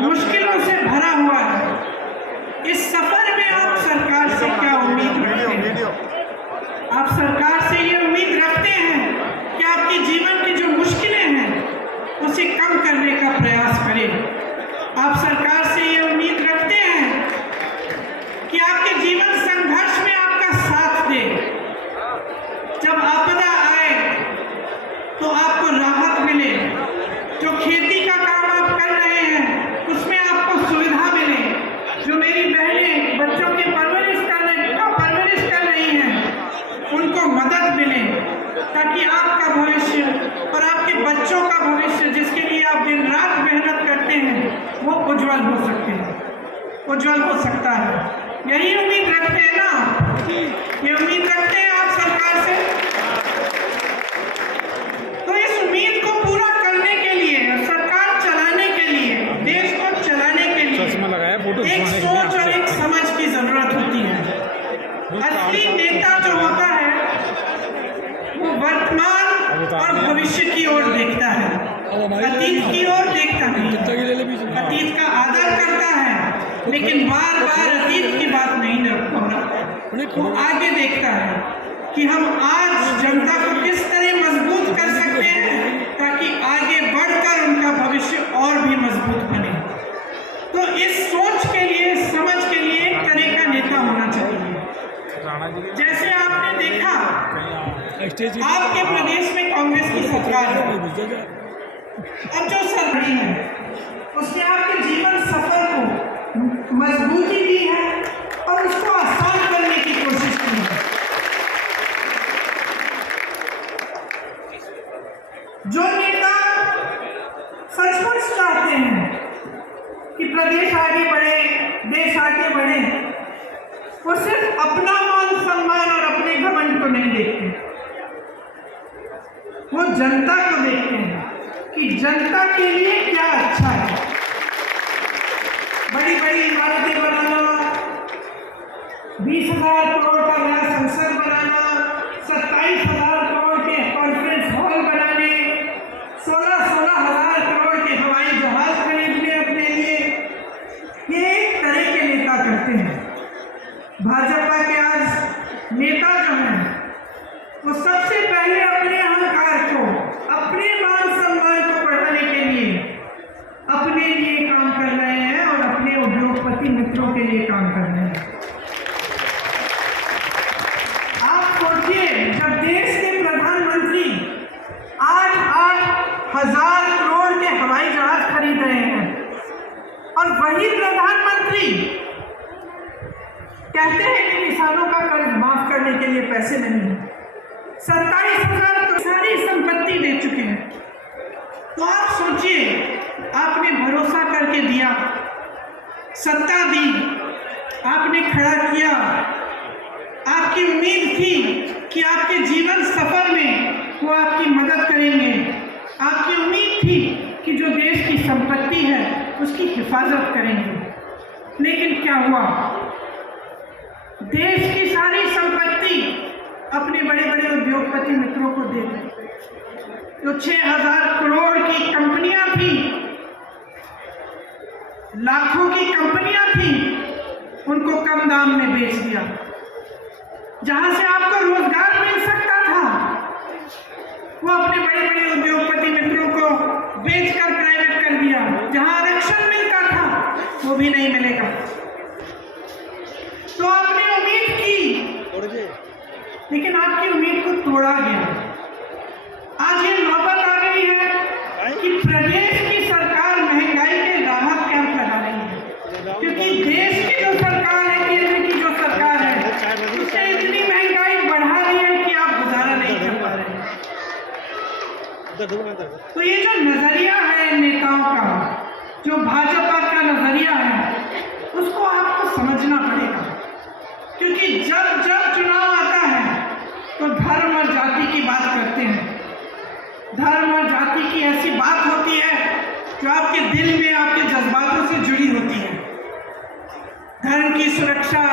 मुश्किलों से भरा हुआ है। इस सफर में आप सरकार से क्या उम्मीद रखते हैं? आप सरकार से ये उम्मीद रखते हैं कि आपके जीवन की जो मुश्किलें हैं उसे कम करने का प्रयास करें। आप सरकार से ये उम्मीद रखते हैं कि आपके जीवन संघर्ष में आपका साथ दे। जब आपदा आए तो आपको राहत मिले। जो खेती का काम आप कर रहे हैं उसमें आपको सुविधा मिले। जो मेरी बहनें बच्चों की परवरिश कर रही हैं उनको मदद मिले, ताकि आपका भविष्य और आपके बच्चों का भविष्य, जिसके लिए आप दिन रात मेहनत करते हैं, वो उज्जवल हो सकता है। यही उम्मीद रखते हैं ना? ये उम्मीद रखते हैं आप सरकार से। तो इस उम्मीद को पूरा करने के लिए, सरकार चलाने के लिए, देश को चलाने के लिए एक सोच और एक समझ की जरूरत होती है। असली नेता जो होता है वो वर्तमान और भविष्य की ओर देखता है, अतीत की ओर देखता नहीं। अतीत का आदर करता है लेकिन बार बार अतीत की बात नहीं दोहराता। वो आगे देखता है कि हम आज जनता को किस तरह मजबूत कर सकते हैं ताकि आगे बढ़कर उनका भविष्य और भी मजबूत बने। तो इस सोच के लिए, समझ के लिए एक तरह का नेता होना चाहिए। जैसे आपने देखा आपके प्रदेश में कांग्रेस की सरकार है, अब जो सरकार है उसने आपके जीवन सफर को मजबूती दी है और उसको आसान करने की कोशिश की है। जो नेता सचमुच चाहते हैं कि प्रदेश आगे बढ़े, देश आगे बढ़े, वो सिर्फ अपना मान सम्मान और अपने घमंड को नहीं देखते, वो जनता को देखते हैं कि जनता के लिए क्या अच्छा है। बड़ी बड़ी इमारतें बनाना, 20,000 करोड़ का नया संसद बनाना, 27,000 करोड़ के कॉन्फ्रेंस हॉल बनाने, 16,000 करोड़ के हवाई जहाज खरीदने अपने लिए, ये एक तरह के नेता करते हैं। भाजपा के आज नेता जो हैं वो सबसे पहले अपने अहंकार को, अपने मान सम्मान को बढ़ाने के लिए अपने लिए काम कर रहे हैं और अपने उद्योगपति मित्रों के लिए काम कर रहे हैं। आप सोचिए, जब देश के प्रधानमंत्री 8,000 करोड़ के हवाई जहाज खरीद रहे हैं और वही प्रधानमंत्री कहते हैं कि किसानों का कर्ज माफ करने के लिए पैसे नहीं है, 27,000 तो सारी संपत्ति दे चुके हैं। तो आप सोचिए, आपने भरोसा करके दिया, सत्ता दी, आपने खड़ा किया, आपकी उम्मीद थी कि आपके जीवन सफर में वो आपकी मदद करेंगे, आपकी उम्मीद थी कि जो देश की संपत्ति है उसकी हिफाजत करेंगे। लेकिन क्या हुआ? देश की सारी संपत्ति अपने बड़े बड़े उद्योगपति मित्रों को दे दी। जो 6,000 करोड़ की कंपनियां थी, लाखों की कंपनियां थी, उनको कम दाम में बेच दिया। जहां से आपको रोजगार मिल सकता था वो अपने बड़े बड़े उद्योगपति मित्रों को बेचकर प्राइवेट कर दिया। जहां आरक्षण मिलता था वो भी नहीं मिलेगा। तो आपने उम्मीद की, लेकिन आपकी उम्मीद को तोड़ा गया। आज ये नौबत आ गई है कि प्रदेश की सरकार महंगाई के राहत कैंप लगा रही है, क्योंकि देश की जो सरकार है, केंद्र की जो सरकार है, उसने इतनी महंगाई बढ़ा दी है कि आप गुजारा नहीं कर पा रहे हैं। तो ये जो नजरिया है नेताओं का, जो भाजपा का नजरिया है, उसको आपको समझना पड़ेगा। क्योंकि जब जब चुनाव आता है तो धर्म और जाति की बात करते हैं। धर्म और जाति की ऐसी बात होती है जो आपके दिल में, आपके जज्बातों से जुड़ी होती है। धर्म की सुरक्षा,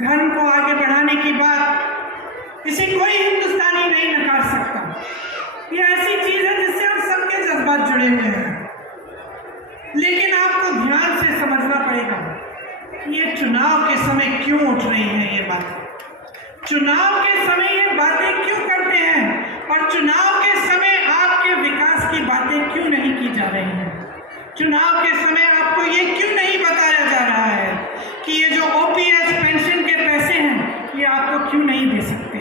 धर्म को आगे बढ़ाने की बात इसे कोई हिंदुस्तानी नहीं नकार सकता। ये ऐसी चीज है जिससे हम सबके जज्बात जुड़े हुए हैं। लेकिन आपको ध्यान से समझना पड़ेगा कि ये चुनाव के समय क्यों उठ रही है ये बातें, चुनाव के समय ये बातें क्यों करते हैं, और चुनाव के समय आपके विकास की बातें क्यों नहीं की जा रही हैं। चुनाव के समय आपको ये क्यों नहीं बताया जा रहा है कि ये जो ओपीएस पेंशन के पैसे हैं ये आपको क्यों नहीं दे सकते।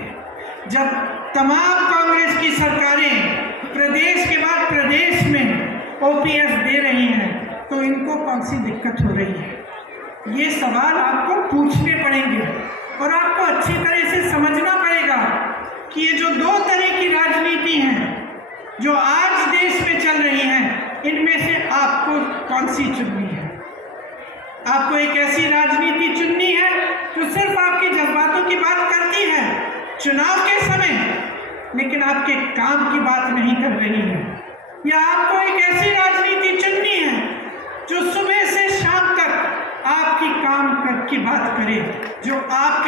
जब तमाम कांग्रेस की सरकारें प्रदेश के बाद प्रदेश में ओपीएस दे रही हैं तो इनको कौन सी दिक्कत हो रही है, ये सवाल आपको पूछने पड़ेंगे और आपको अच्छी तरह से समझना पड़ेगा कि ये जो दो तरह की राजनीति हैं जो आज देश में चल रही हैं, इनमें से आपको कौन सी चुननी है। आपको एक ऐसी राजनीति चुननी है जो सिर्फ आपके जज्बातों की बात करती है चुनाव के समय, लेकिन आपके काम की बात नहीं कर रही है, या आपको एक ऐसी राजनीति चुननी है जो सुबह से शाम तक आपकी काम की बात करे, जो आप